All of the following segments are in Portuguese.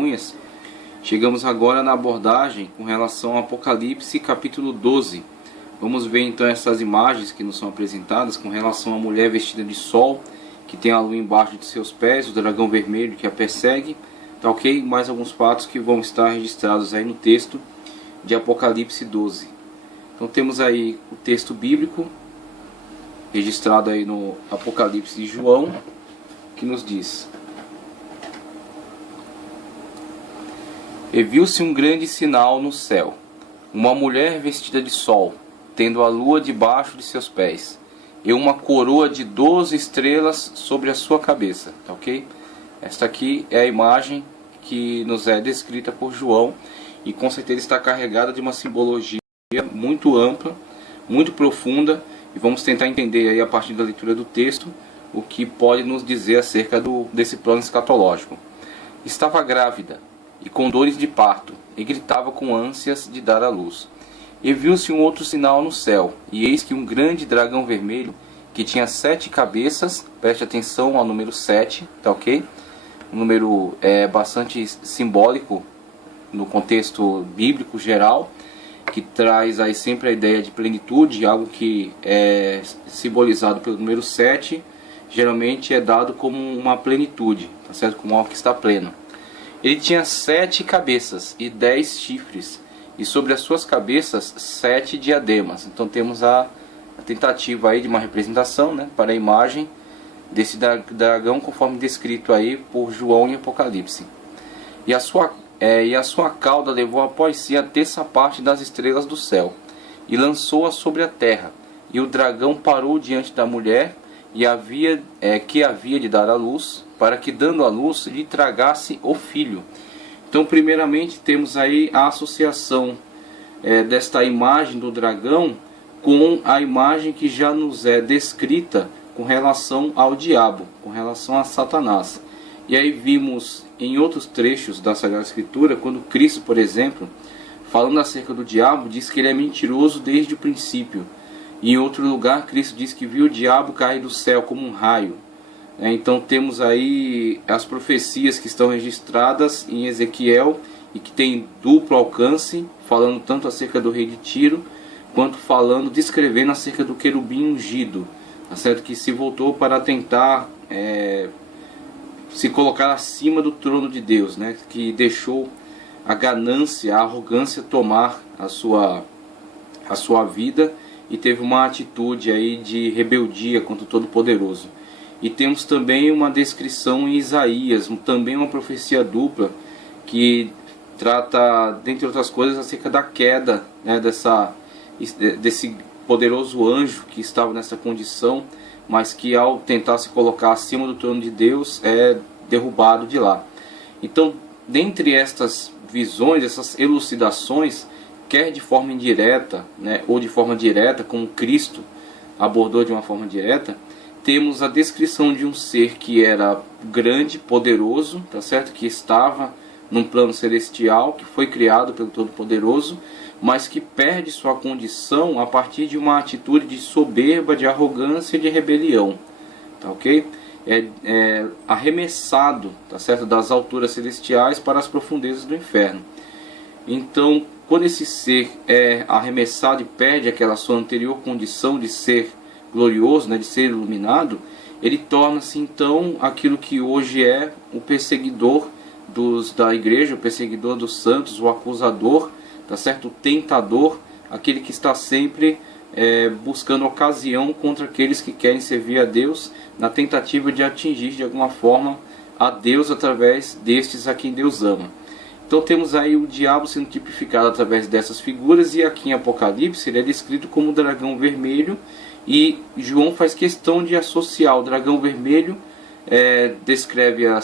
testemunhas. Chegamos agora na abordagem com relação ao Apocalipse capítulo 12. Vamos ver então essas imagens que nos são apresentadas com relação à mulher vestida de sol, que tem a lua embaixo de seus pés, o dragão vermelho que a persegue, tá ok? Mais alguns fatos que vão estar registrados aí no texto de Apocalipse 12. Então temos aí o texto bíblico registrado aí no Apocalipse de João, que nos diz: E viu-se um grande sinal no céu, uma mulher vestida de sol, tendo a lua debaixo de seus pés, e uma coroa de 12 estrelas sobre a sua cabeça. Tá ok? Esta aqui é a imagem que nos é descrita por João, e com certeza está carregada de uma simbologia muito ampla, muito profunda, e vamos tentar entender aí a partir da leitura do texto o que pode nos dizer acerca desse plano escatológico. Estava grávida e com dores de parto, e gritava com ânsias de dar à luz. E viu-se um outro sinal no céu, e eis que um grande dragão vermelho, que tinha 7 cabeças, preste atenção ao número 7, tá ok? Um número bastante simbólico no contexto bíblico geral, que traz aí sempre a ideia de plenitude, algo que é simbolizado pelo número 7, geralmente é dado como uma plenitude, tá certo? Como algo que está pleno. Ele tinha 7 cabeças e 10 chifres, e sobre as suas cabeças 7 diademas. Então temos a tentativa aí de uma representação, né, para a imagem desse dragão conforme descrito aí por João em Apocalipse. E a sua cauda levou após si a terça parte das estrelas do céu, e lançou-a sobre a terra. E o dragão parou diante da mulher que havia de dar à luz, para que, dando à luz, lhe tragasse o filho. Então, primeiramente, temos aí a associação desta imagem do dragão com a imagem que já nos é descrita com relação ao diabo, com relação a Satanás. E aí vimos em outros trechos da Sagrada Escritura, quando Cristo, por exemplo, falando acerca do diabo, diz que ele é mentiroso desde o princípio. E em outro lugar, Cristo diz que viu o diabo cair do céu como um raio. Então temos aí as profecias que estão registradas em Ezequiel e que tem duplo alcance, falando tanto acerca do rei de Tiro, quanto descrevendo acerca do querubim ungido, tá certo? Que se voltou para tentar se colocar acima do trono de Deus, né? Que deixou a ganância, a arrogância tomar a sua vida, e teve uma atitude aí de rebeldia contra o Todo-Poderoso. E temos também uma descrição em Isaías, também uma profecia dupla, que trata, dentre outras coisas, acerca da queda, né, desse poderoso anjo que estava nessa condição, mas que ao tentar se colocar acima do trono de Deus é derrubado de lá. Então, dentre estas visões, essas elucidações, quer de forma indireta, né, ou de forma direta, como Cristo abordou de uma forma direta, temos a descrição de um ser que era grande, poderoso, tá certo? Que estava num plano celestial, que foi criado pelo Todo-Poderoso, mas que perde sua condição a partir de uma atitude de soberba, de arrogância e de rebelião, tá ok? É arremessado, tá certo? Das alturas celestiais para as profundezas do inferno. Então, quando esse ser é arremessado e perde aquela sua anterior condição de ser glorioso, né, de ser iluminado, ele torna-se então aquilo que hoje é o perseguidor da igreja, o perseguidor dos santos, o acusador, tá certo? O tentador, aquele que está sempre buscando ocasião contra aqueles que querem servir a Deus, na tentativa de atingir de alguma forma a Deus através destes a quem Deus ama. Então temos aí o diabo sendo tipificado através dessas figuras, e aqui em Apocalipse ele é descrito como o dragão vermelho, e João faz questão de associar o dragão vermelho, descreve a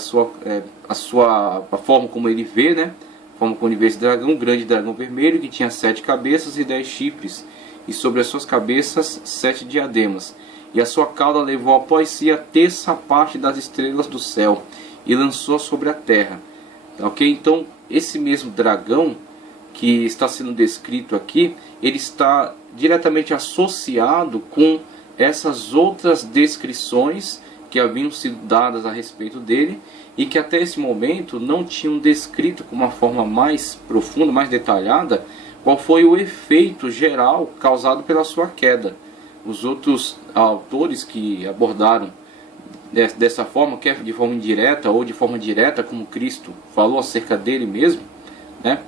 forma como ele vê, né? A forma como ele vê esse dragão, um grande dragão vermelho que tinha 7 cabeças e 10 chifres, e sobre as suas cabeças 7 diademas. E a sua cauda levou após si a terça parte das estrelas do céu, e lançou sobre a terra. Ok? Então esse mesmo dragão que está sendo descrito aqui, ele está diretamente associado com essas outras descrições que haviam sido dadas a respeito dele e que até esse momento não tinham descrito com uma forma mais profunda, mais detalhada, qual foi o efeito geral causado pela sua queda. Os outros autores que abordaram dessa forma, quer de forma indireta ou de forma direta, como Cristo falou acerca dele mesmo, né?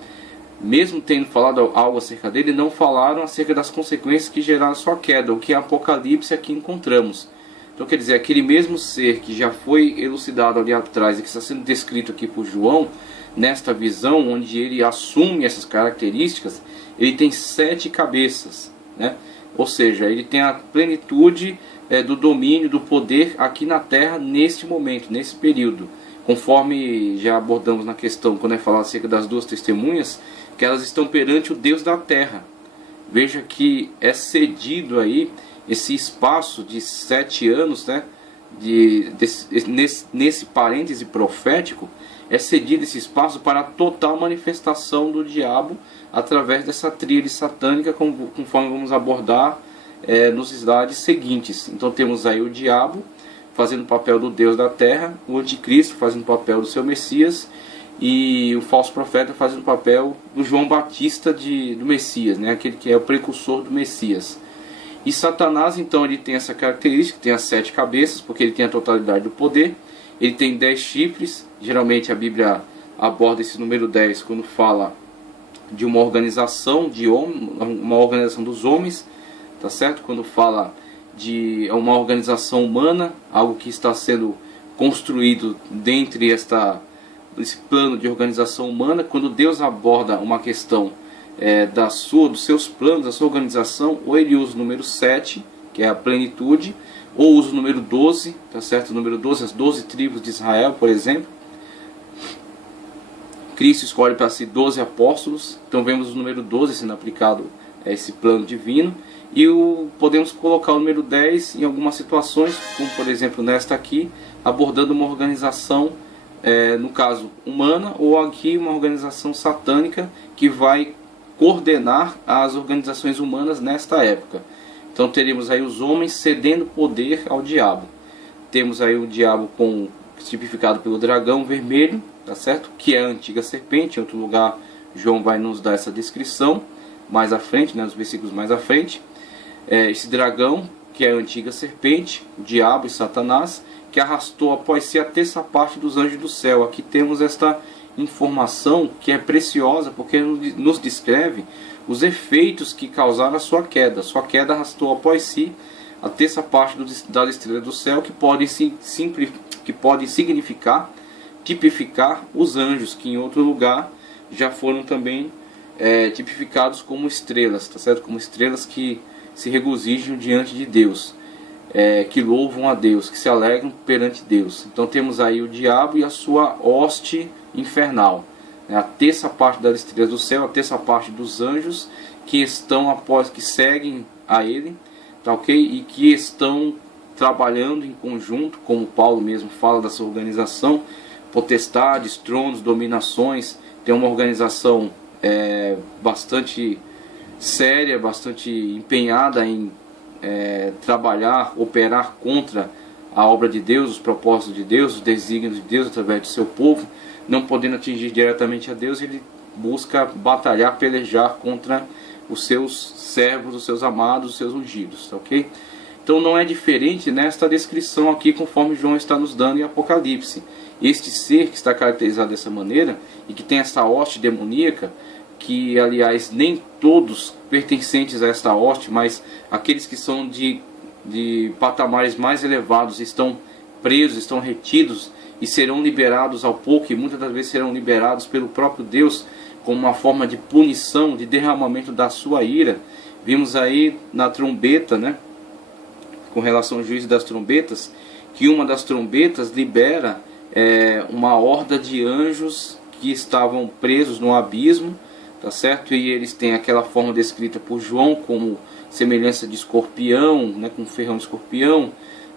Mesmo tendo falado algo acerca dele, não falaram acerca das consequências que geraram a sua queda, o que em Apocalipse aqui encontramos. Então quer dizer, aquele mesmo ser que já foi elucidado ali atrás e que está sendo descrito aqui por João, nesta visão onde ele assume essas características, ele tem 7 cabeças, né? Ou seja, ele tem a plenitude do domínio, do poder aqui na terra neste momento, nesse período. Conforme já abordamos na questão, quando é falado acerca das 2 testemunhas, que elas estão perante o Deus da terra. Veja que é cedido aí esse espaço de 7 anos, né, nesse parêntese profético, é cedido esse espaço para a total manifestação do diabo através dessa tríade satânica, conforme vamos abordar nos slides seguintes. Então temos aí o diabo fazendo o papel do Deus da terra, o anticristo fazendo o papel do seu Messias, e o falso profeta fazendo o papel do João Batista do Messias, né? Aquele que é o precursor do Messias. E Satanás, então, ele tem essa característica, tem as 7 cabeças, porque ele tem a totalidade do poder, ele tem 10 chifres, geralmente a Bíblia aborda esse número 10 quando fala de uma organização de homens, uma organização dos homens, tá certo? Quando fala de uma organização humana, algo que está sendo construído dentre esse plano de organização humana. Quando Deus aborda uma questão dos seus planos, da sua organização, ou ele usa o número 7, que é a plenitude, ou usa o número 12, tá certo? O número 12, as 12 tribos de Israel, por exemplo. Cristo escolhe para si 12 apóstolos, então vemos o número 12 sendo aplicado a esse plano divino. E podemos colocar o número 10 em algumas situações, como por exemplo nesta aqui, abordando uma organização, no caso humana, ou aqui uma organização satânica que vai coordenar as organizações humanas nesta época. Então teríamos aí os homens cedendo poder ao diabo. Temos aí o diabo tipificado pelo dragão vermelho, tá certo? Que é a antiga serpente. Em outro lugar João vai nos dar essa descrição mais à frente, né, nos versículos mais à frente. Esse dragão, que é a antiga serpente, o diabo e Satanás, que arrastou após si a terça parte dos anjos do céu. Aqui temos esta informação que é preciosa, porque nos descreve os efeitos que causaram a sua queda. Sua queda arrastou após si a terça parte das estrelas do céu, que pode significar, tipificar os anjos, que em outro lugar já foram também tipificados como estrelas, tá certo? Como estrelas que se regozijam diante de Deus, que louvam a Deus, que se alegram perante Deus. Então temos aí o diabo e a sua hoste infernal, né? A terça parte das estrelas do céu, a terça parte dos anjos que seguem a ele, tá ok? E que estão trabalhando em conjunto, como Paulo mesmo fala dessa organização, potestades, tronos, dominações. Tem uma organização bastante séria, bastante empenhada em trabalhar, operar contra a obra de Deus, os propósitos de Deus, os desígnios de Deus através do seu povo. Não podendo atingir diretamente a Deus, ele busca batalhar, pelejar contra os seus servos, os seus amados, os seus ungidos, ok? Então não é diferente nesta descrição aqui, conforme João está nos dando em Apocalipse. Este ser que está caracterizado dessa maneira e que tem essa hoste demoníaca, que aliás nem todos pertencentes a esta hoste, mas aqueles que são de patamares mais elevados estão presos, estão retidos e serão liberados ao pouco, e muitas das vezes serão liberados pelo próprio Deus como uma forma de punição, de derramamento da sua ira. Vimos aí na trombeta, né, com relação ao juízo das trombetas, que uma das trombetas libera uma horda de anjos que estavam presos no abismo, tá certo? E eles têm aquela forma descrita por João como semelhança de escorpião, né, com um ferrão de escorpião,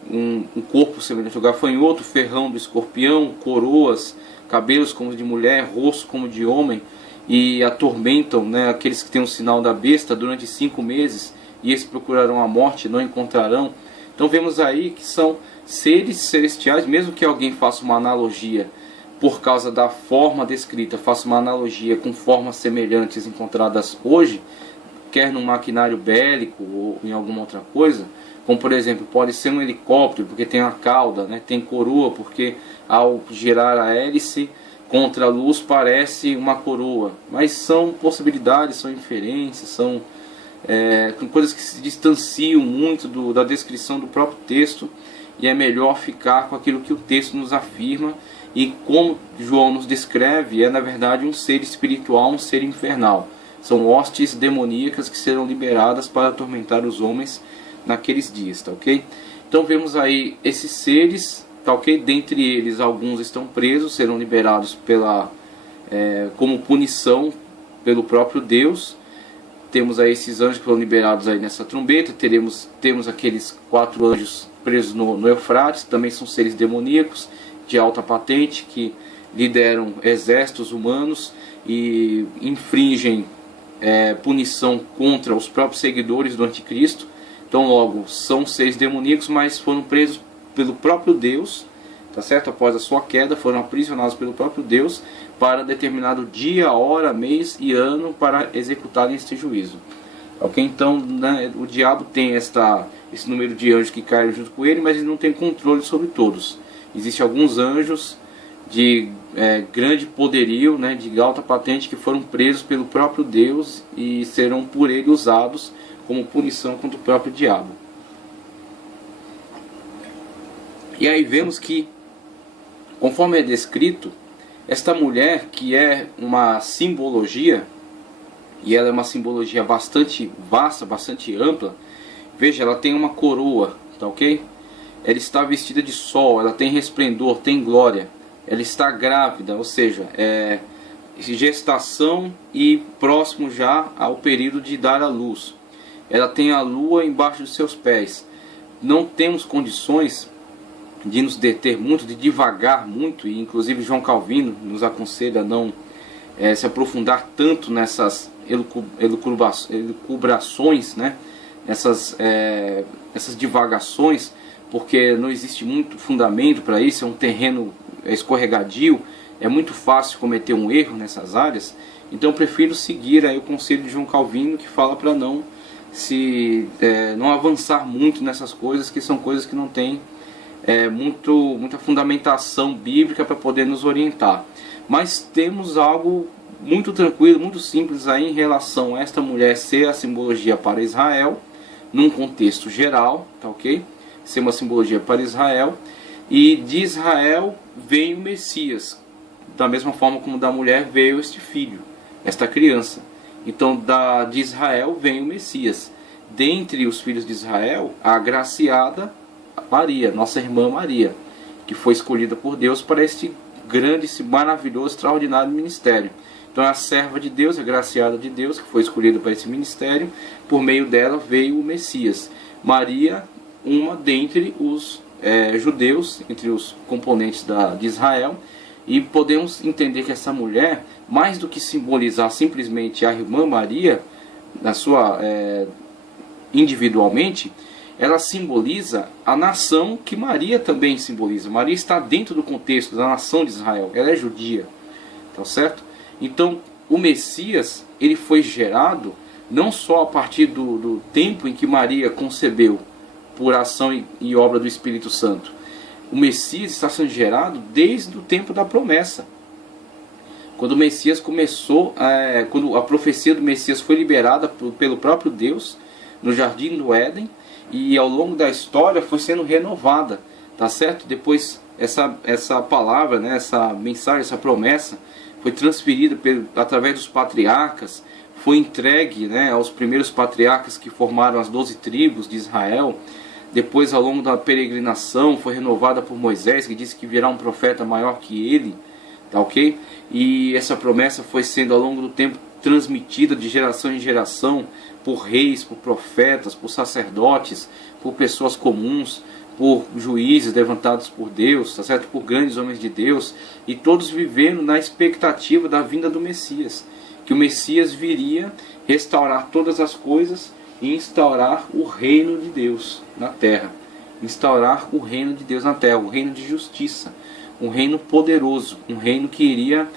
um corpo semelhante ao gafanhoto, ferrão do escorpião, coroas, cabelos como de mulher, rosto como de homem, e atormentam, né, aqueles que têm o sinal da besta durante 5 meses, e eles procurarão a morte, não encontrarão. Então vemos aí que são seres celestiais, mesmo que alguém faça uma analogia por causa da forma descrita, faça uma analogia com formas semelhantes encontradas hoje, quer no maquinário bélico ou em alguma outra coisa, como por exemplo, pode ser um helicóptero porque tem uma cauda, né? Tem coroa porque ao girar a hélice contra a luz parece uma coroa, mas são possibilidades, são inferências, são coisas que se distanciam muito da descrição do próprio texto, e é melhor ficar com aquilo que o texto nos afirma. E como João nos descreve, é na verdade um ser espiritual, um ser infernal. São hostes demoníacas que serão liberadas para atormentar os homens naqueles dias, tá ok? Então vemos aí esses seres, tá ok? Dentre eles alguns estão presos, serão liberados como punição pelo próprio Deus. Temos aí esses anjos que foram liberados aí nessa trombeta. Temos aqueles 4 anjos presos no Eufrates, também são seres demoníacos de alta patente que lideram exércitos humanos e infringem punição contra os próprios seguidores do anticristo. Então logo, são seres demoníacos, mas foram presos pelo próprio Deus, tá certo? Após a sua queda, foram aprisionados pelo próprio Deus para determinado dia, hora, mês e ano para executarem este juízo. Ok? Então, né, o diabo tem esse número de anjos que caem junto com ele, mas ele não tem controle sobre todos. Existem alguns anjos de grande poderio, né, de alta patente, que foram presos pelo próprio Deus e serão por ele usados como punição contra o próprio diabo. E aí vemos que, conforme é descrito, esta mulher, que é uma simbologia, e ela é uma simbologia bastante vasta, bastante ampla. Veja, ela tem uma coroa, tá ok? Ela está vestida de sol, ela tem resplendor, tem glória. Ela está grávida, ou seja, gestação e próximo já ao período de dar à luz. Ela tem a lua embaixo dos seus pés. Não temos condições de nos deter muito, de divagar muito, e inclusive João Calvino nos aconselha a não se aprofundar tanto nessas elucubrações, né? Essas divagações, porque não existe muito fundamento para isso, é um terreno escorregadio, é muito fácil cometer um erro nessas áreas. Então eu prefiro seguir aí o conselho de João Calvino, que fala para não avançar muito nessas coisas, que são coisas que não têm muita fundamentação bíblica para poder nos orientar. Mas temos algo muito tranquilo, muito simples aí em relação a esta mulher ser a simbologia para Israel, num contexto geral, tá ok? Ser uma simbologia para Israel, e de Israel veio o Messias, da mesma forma como da mulher veio este filho, esta criança. Então de Israel vem o Messias. Dentre os filhos de Israel, a agraciada Maria, nossa irmã Maria, que foi escolhida por Deus para este grande, esse maravilhoso, extraordinário ministério. Então é a serva de Deus, a agraciada de Deus, que foi escolhida para esse ministério. Por meio dela veio o Messias. Maria, uma dentre os judeus, entre os componentes de Israel. E podemos entender que essa mulher, mais do que simbolizar simplesmente a irmã Maria, individualmente, ela simboliza a nação que Maria também simboliza. Maria está dentro do contexto da nação de Israel, ela é judia, tá certo? Então o Messias, ele foi gerado não só a partir do tempo em que Maria concebeu, por ação e obra do Espírito Santo. O Messias está sendo gerado desde o tempo da promessa. Quando o Messias começou, quando a profecia do Messias foi liberada pelo próprio Deus no Jardim do Éden, e ao longo da história foi sendo renovada, tá certo? Depois essa palavra, né, essa mensagem, essa promessa foi transferida através dos patriarcas, foi entregue, né, aos primeiros patriarcas que formaram as 12 tribos de Israel. Depois, ao longo da peregrinação, foi renovada por Moisés, que disse que virá um profeta maior que ele, tá ok? E essa promessa foi sendo ao longo do tempo transmitida de geração em geração por reis, por profetas, por sacerdotes, por pessoas comuns, por juízes levantados por Deus, tá certo? Por grandes homens de Deus, e todos vivendo na expectativa da vinda do Messias, que o Messias viria restaurar todas as coisas e instaurar o reino de Deus na terra. instaurar o reino de Deus na terra, o reino de justiça, um reino poderoso, um reino que iria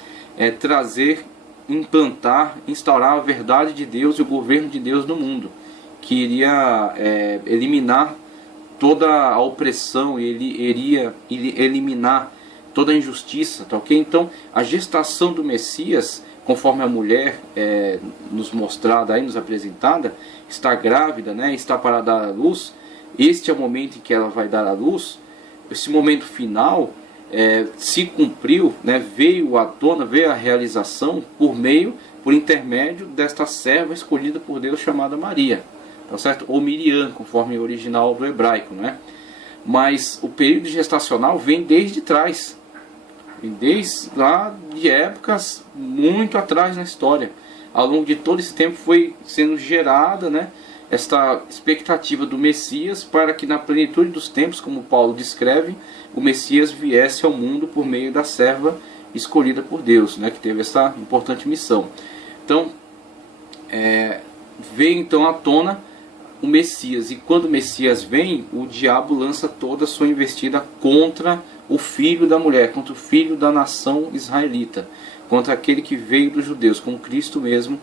trazer, implantar, instaurar a verdade de Deus e o governo de Deus no mundo, que iria eliminar toda a opressão, ele iria eliminar toda a injustiça, tá ok? Então, a gestação do Messias, conforme a mulher nos mostrada, aí, nos apresentada, está grávida, né, está para dar à luz. Este é o momento em que ela vai dar à luz. Esse momento final se cumpriu, né, veio à tona, veio a realização por intermédio desta serva escolhida por Deus chamada Maria, tá certo? Ou Miriam, conforme o original do hebraico, né? Mas o período gestacional vem desde trás, desde lá de épocas muito atrás na história. Ao longo de todo esse tempo foi sendo gerada, né, esta expectativa do Messias, para que na plenitude dos tempos, como Paulo descreve, o Messias viesse ao mundo por meio da serva escolhida por Deus, né, que teve essa importante missão. Então, veio então à tona o Messias, e quando o Messias vem, o diabo lança toda a sua investida contra o filho da mulher, contra o filho da nação israelita, contra aquele que veio dos judeus, como Cristo mesmo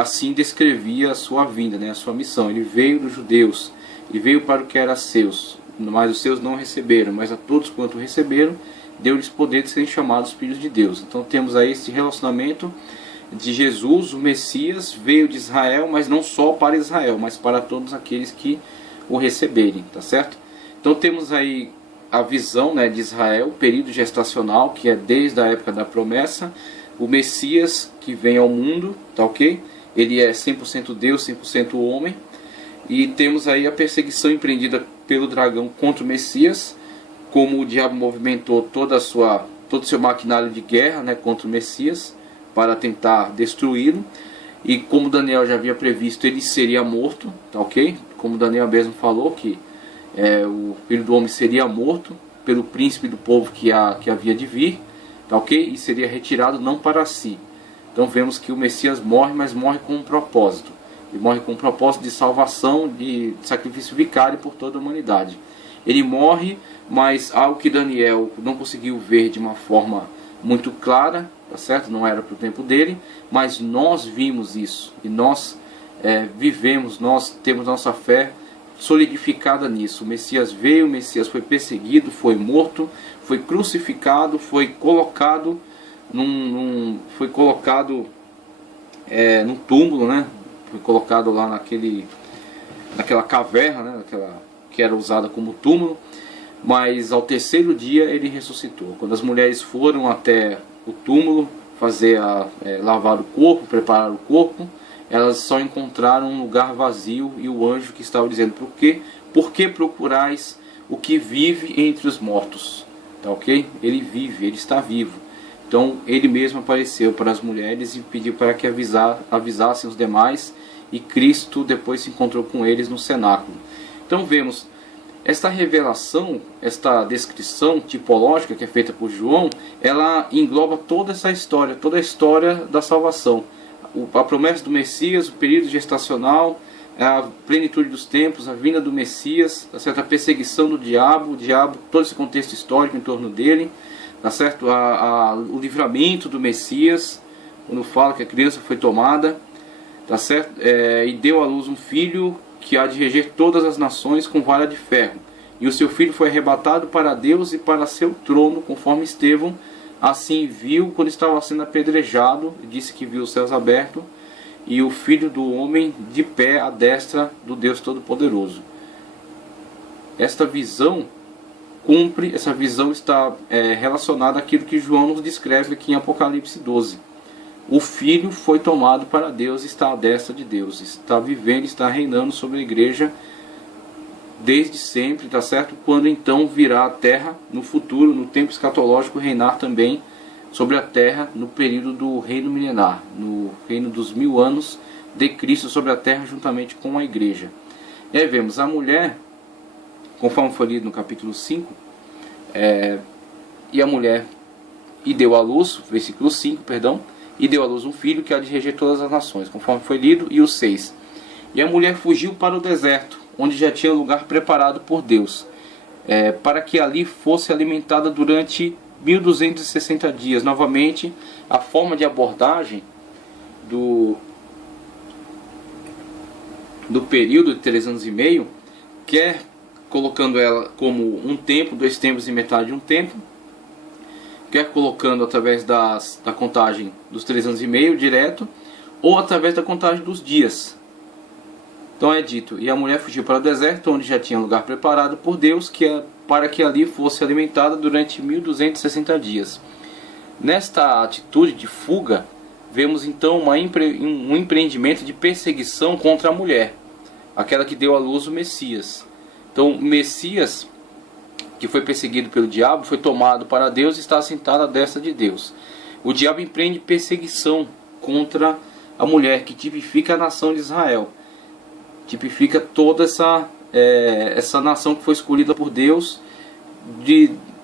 assim descrevia a sua vinda, né, a sua missão. Ele veio dos judeus, e veio para o que era seus, mas os seus não receberam, mas a todos quanto receberam, deu-lhes poder de serem chamados filhos de Deus. Então temos aí esse relacionamento de Jesus, o Messias, veio de Israel, mas não só para Israel, mas para todos aqueles que o receberem, tá certo? Então temos aí a visão, né, de Israel, o período gestacional, que é desde a época da promessa, o Messias que vem ao mundo, tá ok? Ele é 100% Deus, 100% homem, e temos aí a perseguição empreendida pelo dragão contra o Messias, como o diabo movimentou todo o seu maquinário de guerra, né, contra o Messias, para tentar destruí-lo, e como Daniel já havia previsto, ele seria morto, tá ok? Como Daniel mesmo falou, que o filho do homem seria morto pelo príncipe do povo que havia de vir, tá ok? E seria retirado não para si. Então vemos que o Messias morre, mas morre com um propósito. Ele morre com um propósito de salvação, de sacrifício vicário por toda a humanidade. Ele morre, mas algo que Daniel não conseguiu ver de uma forma muito clara, tá certo? Não era para o tempo dele, mas nós vimos isso, e nós vivemos, nós temos nossa fé solidificada nisso. O Messias veio, o Messias foi perseguido, foi morto, foi crucificado, foi colocado num túmulo, né? Foi colocado lá naquela caverna, né? Que era usada como túmulo. Mas ao terceiro dia ele ressuscitou. Quando as mulheres foram até o túmulo lavar o corpo, preparar o corpo, elas só encontraram um lugar vazio, e o anjo que estava dizendo: por que procurais o que vive entre os mortos? Tá ok? Ele vive, ele está vivo. Então ele mesmo apareceu para as mulheres e pediu para que avisassem os demais, e Cristo depois se encontrou com eles no cenáculo. Então vemos esta revelação, esta descrição tipológica que é feita por João, ela engloba toda essa história, toda a história da salvação. A promessa do Messias, o período gestacional, a plenitude dos tempos, a vinda do Messias, tá certo? A perseguição do diabo, todo esse contexto histórico em torno dele, tá certo? O livramento do Messias, quando fala que a criança foi tomada, tá certo? E deu à luz um filho que há de reger todas as nações com vara de ferro. E o seu filho foi arrebatado para Deus e para seu trono, conforme Estevão assim viu quando estava sendo apedrejado. Disse que viu os céus abertos e o Filho do Homem de pé à destra do Deus Todo-Poderoso. Esta visão essa visão está relacionada àquilo que João nos descreve aqui em Apocalipse 12. O Filho foi tomado para Deus, está à destra de Deus, está vivendo, está reinando sobre a igreja desde sempre, tá certo? Quando então virá a terra no futuro, no tempo escatológico, reinar também sobre a terra no período do reino milenar, no reino dos 1000 anos de Cristo sobre a terra, juntamente com a igreja. E aí vemos a mulher, conforme foi lido no capítulo 5, e a mulher deu à luz, versículo 5, perdão, e deu à luz um filho que há de reger todas as nações, conforme foi lido, e o 6. E a mulher fugiu para o deserto, onde já tinha lugar preparado por Deus, para que ali fosse alimentada durante 1260 dias. Novamente, a forma de abordagem do período de 3 anos e meio, quer colocando ela como um tempo, 2 tempos e metade de um tempo, quer colocando através da contagem dos 3 anos e meio direto, ou através da contagem dos dias. Então é dito: e a mulher fugiu para o deserto, onde já tinha lugar preparado por Deus, para que ali fosse alimentada durante 1260 dias. Nesta atitude de fuga, vemos então um empreendimento de perseguição contra a mulher, aquela que deu à luz o Messias. Então o Messias, que foi perseguido pelo diabo, foi tomado para Deus e está assentado à destra de Deus. O diabo empreende perseguição contra a mulher, que tipifica a nação de Israel, tipifica toda essa nação que foi escolhida por Deus,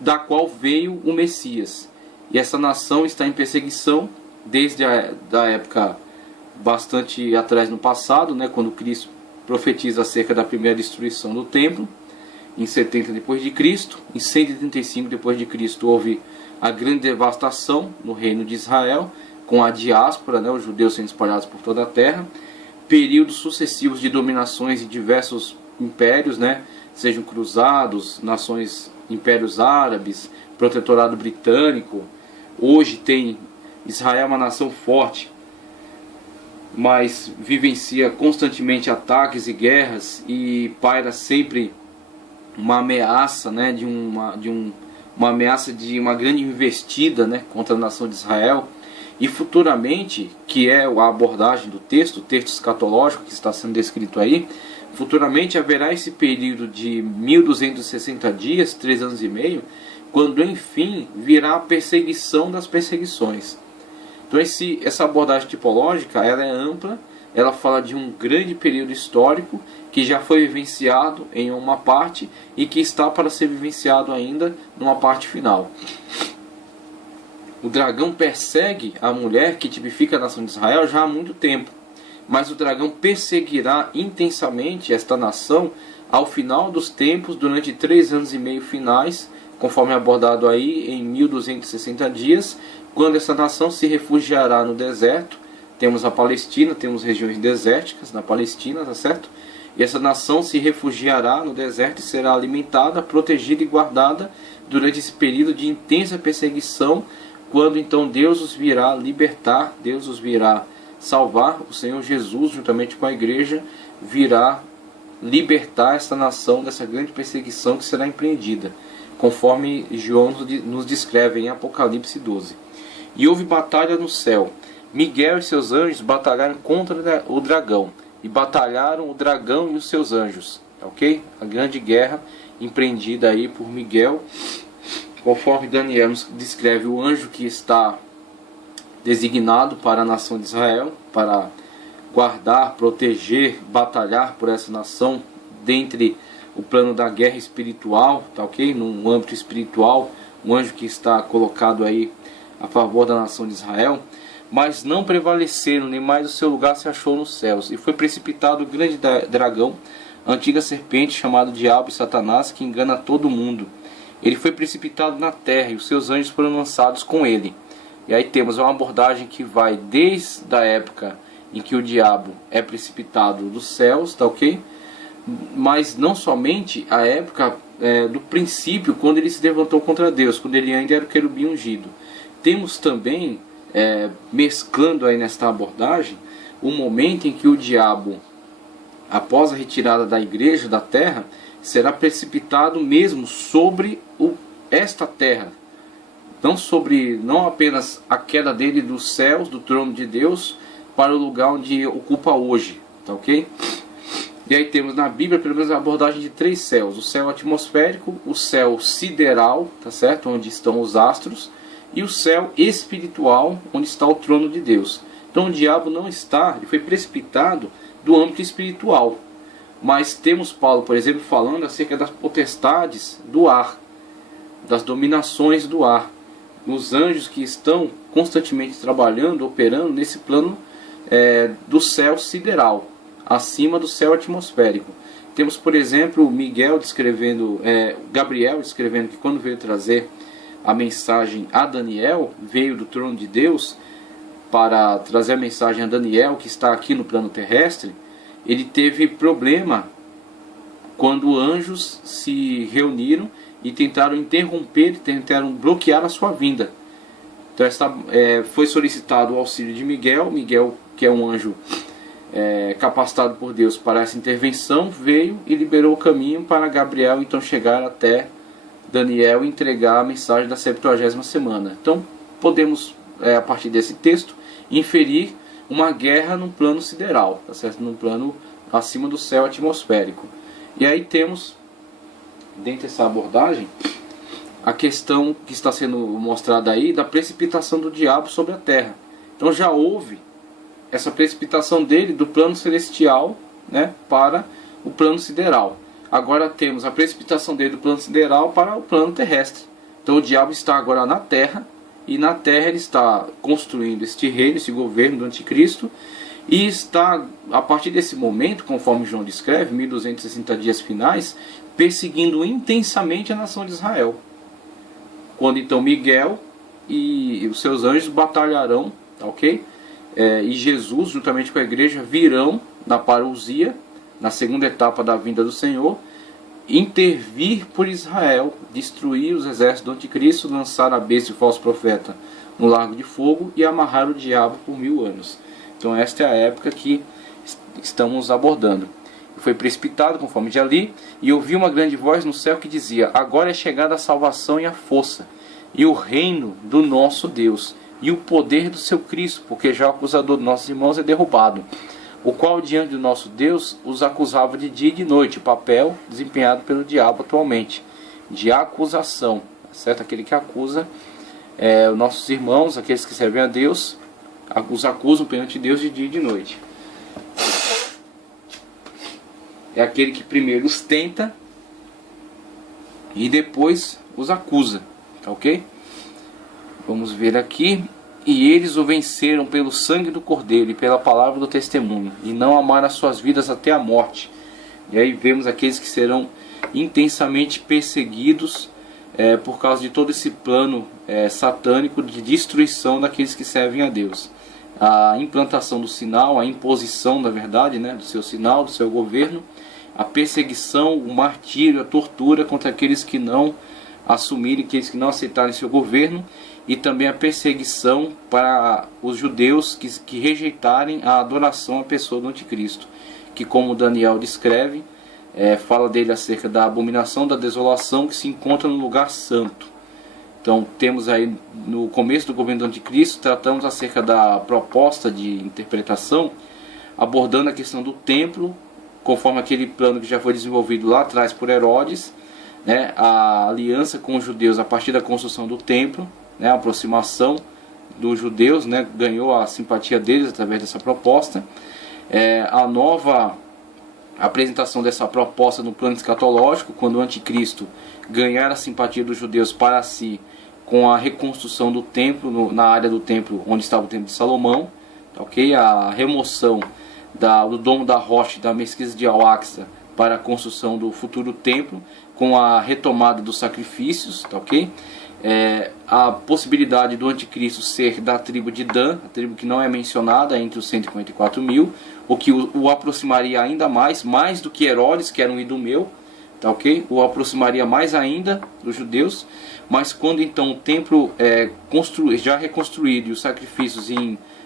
da qual veio o Messias. E essa nação está em perseguição desde a época bastante atrás no passado, né, quando Cristo profetiza acerca da primeira destruição do templo, em 70 depois de Cristo. Em 135 depois de Cristo houve a grande devastação no reino de Israel, com a diáspora, né, os judeus sendo espalhados por toda a terra. Períodos sucessivos de dominações em diversos impérios, né, sejam cruzados, impérios árabes, protetorado britânico. Hoje tem Israel, uma nação forte, mas vivencia constantemente ataques e guerras, e paira sempre uma ameaça, né, uma ameaça de uma grande investida, né, contra a nação de Israel. E futuramente, que é a abordagem do texto escatológico que está sendo descrito aí, futuramente haverá esse período de 1260 dias, 3 anos e meio, quando enfim virá a perseguição das perseguições. Então essa abordagem tipológica, ela é ampla, ela fala de um grande período histórico que já foi vivenciado em uma parte e que está para ser vivenciado ainda numa parte final. O dragão persegue a mulher, que tipifica a nação de Israel, já há muito tempo. Mas o dragão perseguirá intensamente esta nação ao final dos tempos, durante 3 anos e meio finais, conforme abordado aí em 1260 dias, quando essa nação se refugiará no deserto. Temos a Palestina, temos regiões desérticas na Palestina, tá certo? E essa nação se refugiará no deserto e será alimentada, protegida e guardada durante esse período de intensa perseguição, quando então Deus os virá libertar, Deus os virá salvar. O Senhor Jesus, juntamente com a igreja, virá libertar esta nação dessa grande perseguição que será empreendida, conforme João nos descreve em Apocalipse 12. E houve batalha no céu. Miguel e seus anjos batalharam contra o dragão, e batalharam o dragão e os seus anjos. Ok? A grande guerra empreendida aí por Miguel, conforme Daniel nos descreve, o anjo que está designado para a nação de Israel, para guardar, proteger, batalhar por essa nação, dentre o plano da guerra espiritual, tá ok? No âmbito espiritual, um anjo que está colocado aí a favor da nação de Israel. Mas não prevaleceram, nem mais o seu lugar se achou nos céus. E foi precipitado o grande dragão, a antiga serpente, chamado Diabo e Satanás, que engana todo mundo. Ele foi precipitado na terra, e os seus anjos foram lançados com ele. E aí temos uma abordagem que vai desde a época em que o diabo é precipitado dos céus, tá ok? Mas não somente a época do princípio, quando ele se levantou contra Deus, quando ele ainda era o querubim ungido. Temos também, mesclando aí nesta abordagem, o momento em que o diabo, após a retirada da igreja da terra, será precipitado mesmo sobre esta terra. Não apenas a queda dele dos céus, do trono de Deus, para o lugar onde ocupa hoje, tá ok? E aí temos na Bíblia pelo menos a abordagem de 3 céus: o céu atmosférico, o céu sideral, tá certo? Onde estão os astros, e o céu espiritual, onde está o trono de Deus. Então o diabo não está, ele foi precipitado do âmbito espiritual. Mas temos Paulo, por exemplo, falando acerca das potestades do ar, das dominações do ar, os anjos que estão constantemente trabalhando, operando nesse plano do céu sideral, acima do céu atmosférico. Temos, por exemplo, Gabriel descrevendo que quando veio trazer a mensagem a Daniel, veio do trono de Deus para trazer a mensagem a Daniel, que está aqui no plano terrestre. Ele teve problema quando anjos se reuniram e tentaram interromper, tentaram bloquear a sua vinda. Então foi solicitado o auxílio de Miguel, que é um anjo capacitado por Deus para essa intervenção, veio e liberou o caminho para Gabriel então chegar até Daniel e entregar a mensagem da 70ª semana. Então podemos, a partir desse texto, inferir uma guerra no plano sideral, tá certo? No plano acima do céu atmosférico. E aí temos, dentro dessa abordagem, a questão que está sendo mostrada aí da precipitação do diabo sobre a terra. Então já houve essa precipitação dele do plano celestial, né, para o plano sideral. Agora temos a precipitação dele do plano sideral para o plano terrestre. Então o diabo está agora na terra, e na terra ele está construindo este reino, esse governo do anticristo, e está, a partir desse momento, conforme João descreve, 1260 dias finais, perseguindo intensamente a nação de Israel. Quando então Miguel e os seus anjos batalharão, tá, ok? E Jesus, juntamente com a igreja, virão na parousia, na segunda etapa da vinda do Senhor, intervir por Israel, destruir os exércitos do anticristo, lançar a besta e o falso profeta no lago de fogo e amarrar o diabo por 1000 anos. Então esta é a época que estamos abordando. Foi precipitado, conforme já li, e ouvi uma grande voz no céu que dizia: agora é chegada a salvação e a força, e o reino do nosso Deus, e o poder do seu Cristo, porque já o acusador dos nossos irmãos é derrubado, o qual diante do nosso Deus os acusava de dia e de noite, o papel desempenhado pelo diabo atualmente, de acusação, certo? Aquele que acusa os nossos irmãos, aqueles que servem a Deus, os acusam perante Deus de dia e de noite. É aquele que primeiro os tenta e depois os acusa, tá, ok? Vamos ver aqui. E eles o venceram pelo sangue do Cordeiro e pela palavra do testemunho, e não amaram as suas vidas até a morte. E aí vemos aqueles que serão intensamente perseguidos por causa de todo esse plano satânico de destruição daqueles que servem a Deus. A implantação do sinal, a imposição, na verdade, né, do seu sinal, do seu governo, a perseguição, o martírio, a tortura contra aqueles que não assumirem, aqueles que não aceitarem seu governo, e também a perseguição para os judeus que rejeitarem a adoração à pessoa do anticristo, que, como Daniel descreve, fala dele acerca da abominação da desolação que se encontra no lugar santo. Então temos aí no começo do governo do anticristo, tratamos acerca da proposta de interpretação, abordando a questão do templo, conforme aquele plano que já foi desenvolvido lá atrás por Herodes, né, a aliança com os judeus a partir da construção do templo, né, a aproximação dos judeus, né, ganhou a simpatia deles através dessa proposta. A nova apresentação dessa proposta no plano escatológico, quando o anticristo ganhar a simpatia dos judeus para si, com a reconstrução do templo, na área do templo onde estava o templo de Salomão, tá, ok? A remoção do domo da rocha e da mesquita de Al-Aqsa para a construção do futuro templo, com a retomada dos sacrifícios, tá, ok? A possibilidade do anticristo ser da tribo de Dan, a tribo que não é mencionada entre os 144 mil, o que o aproximaria ainda mais do que Herodes, que era um idumeu, tá, ok? O aproximaria mais ainda dos judeus. Mas quando então o templo já reconstruído e os sacrifícios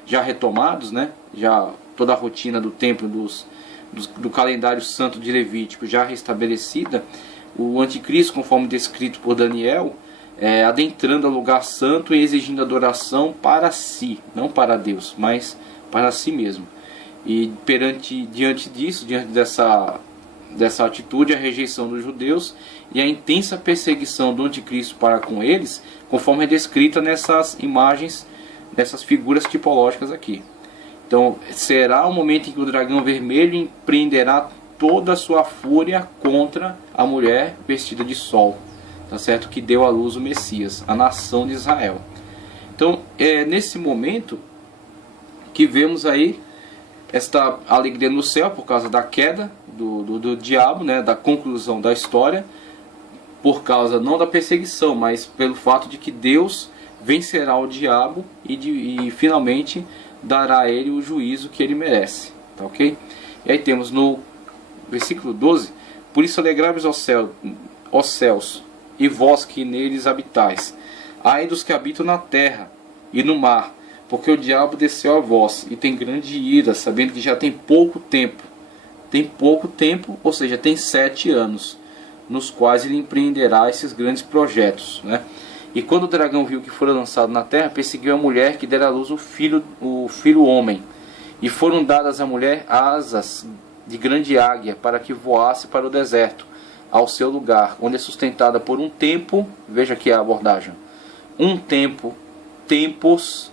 já retomados, né, já toda a rotina do templo do calendário santo de Levítico já restabelecida, o anticristo, conforme descrito por Daniel, adentrando ao lugar santo e exigindo adoração para si, não para Deus, mas para si mesmo. E diante dessa atitude, a rejeição dos judeus e a intensa perseguição do anticristo para com eles, conforme é descrita nessas imagens, nessas figuras tipológicas aqui. Então será o momento em que o dragão vermelho empreenderá toda a sua fúria contra a mulher vestida de sol, tá certo? Que deu à luz o Messias, a nação de Israel. Então é nesse momento que vemos aí esta alegria no céu por causa da queda do diabo, né, da conclusão da história, por causa não da perseguição, mas pelo fato de que Deus vencerá o diabo e finalmente dará a ele o juízo que ele merece, tá ok? E aí temos no versículo 12: por isso alegrai-vos, ó céus, e vós que neles habitais, ai dos que habitam na terra e no mar, porque o diabo desceu a vós e tem grande ira, sabendo que já tem pouco tempo, ou seja, tem 7 anos, nos quais ele empreenderá esses grandes projetos, né? E quando o dragão viu que fora lançado na terra, perseguiu a mulher que dera à luz o filho homem. E foram dadas à mulher asas de grande águia, para que voasse para o deserto, ao seu lugar, onde é sustentada por um tempo. Veja aqui a abordagem: um tempo, tempos,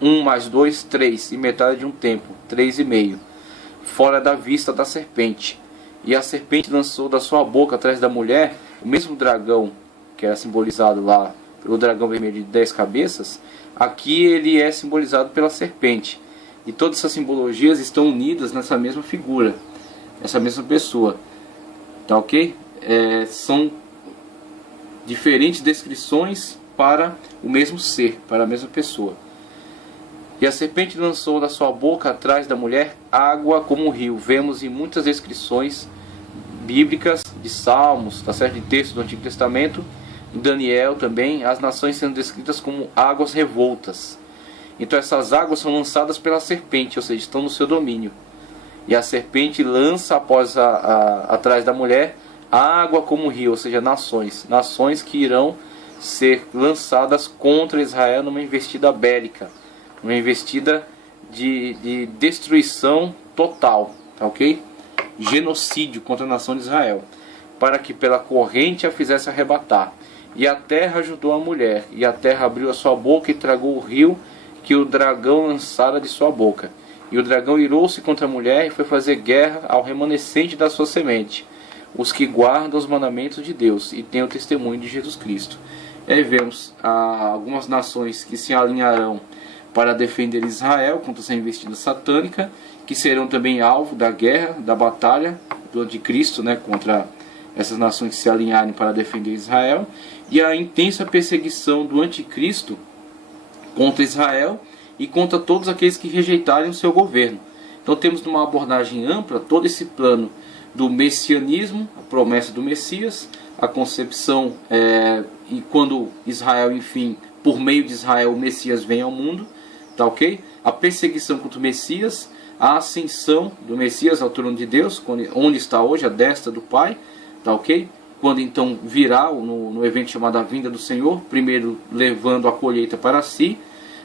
1 mais 2, 3, e metade de um tempo, 3,5, fora da vista da serpente. E a serpente lançou da sua boca atrás da mulher o mesmo dragão, que era simbolizado lá pelo dragão vermelho de 10 cabeças. Aqui ele é simbolizado pela serpente. E todas essas simbologias estão unidas nessa mesma figura, essa mesma pessoa. Tá ok? São diferentes descrições para o mesmo ser, para a mesma pessoa. E a serpente lançou da sua boca atrás da mulher água como um rio. Vemos em muitas descrições bíblicas, de Salmos, tá certo? De textos do Antigo Testamento, em Daniel também, as nações sendo descritas como águas revoltas. Então essas águas são lançadas pela serpente, ou seja, estão no seu domínio. E a serpente lança atrás da mulher água como um rio, ou seja, nações que irão ser lançadas contra Israel numa investida bélica, uma investida de destruição total, tá ok? Genocídio contra a nação de Israel, para que pela corrente a fizesse arrebatar. E a terra ajudou a mulher, e a terra abriu a sua boca e tragou o rio que o dragão lançara de sua boca. E o dragão irou-se contra a mulher e foi fazer guerra ao remanescente da sua semente, os que guardam os mandamentos de Deus e têm o testemunho de Jesus Cristo. E aí vemos algumas nações que se alinharão para defender Israel contra essa investida satânica, que serão também alvo da guerra, da batalha do anticristo, né, contra essas nações que se alinharem para defender Israel, e a intensa perseguição do anticristo contra Israel e contra todos aqueles que rejeitarem o seu governo. Então temos numa abordagem ampla todo esse plano do messianismo, a promessa do Messias, a concepção e quando Israel, enfim, por meio de Israel o Messias vem ao mundo, tá ok? A perseguição contra o Messias, a ascensão do Messias ao trono de Deus, onde está hoje, a destra do Pai, tá ok? Quando então virá no evento chamado a vinda do Senhor, primeiro levando a colheita para si,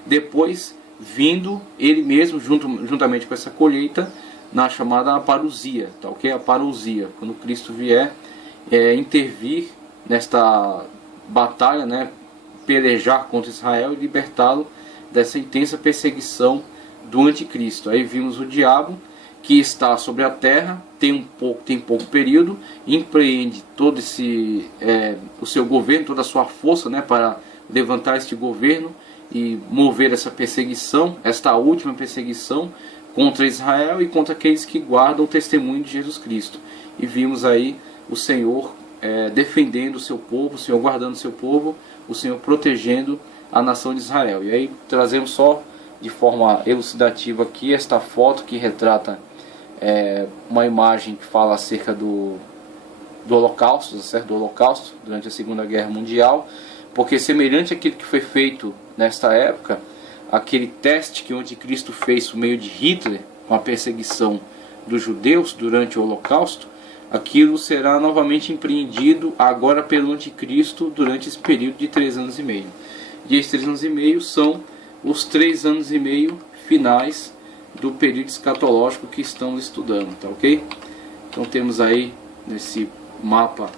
depois vindo ele mesmo juntamente com essa colheita na chamada parousia, tá ok? A parousia, quando Cristo vier intervir nesta batalha, né, pelejar contra Israel e libertá-lo dessa intensa perseguição do anticristo. Aí vimos o diabo, que está sobre a terra, tem pouco período, empreende todo o seu governo, toda a sua força, né, para levantar este governo e mover essa perseguição, esta última perseguição contra Israel e contra aqueles que guardam o testemunho de Jesus Cristo. E vimos aí o Senhor defendendo o seu povo, o Senhor guardando o seu povo, o Senhor protegendo a nação de Israel. E aí trazemos só de forma elucidativa aqui esta foto que retrata uma imagem que fala acerca do Holocausto, certo? Do Holocausto durante a Segunda Guerra Mundial, porque semelhante àquilo que foi feito nesta época, aquele teste que o anticristo fez por meio de Hitler, com a perseguição dos judeus durante o Holocausto, aquilo será novamente empreendido agora pelo anticristo durante esse período de 3 anos e meio. E esses 3 anos e meio são os 3 anos e meio finais do período escatológico que estamos estudando, tá ok? Então temos aí nesse mapa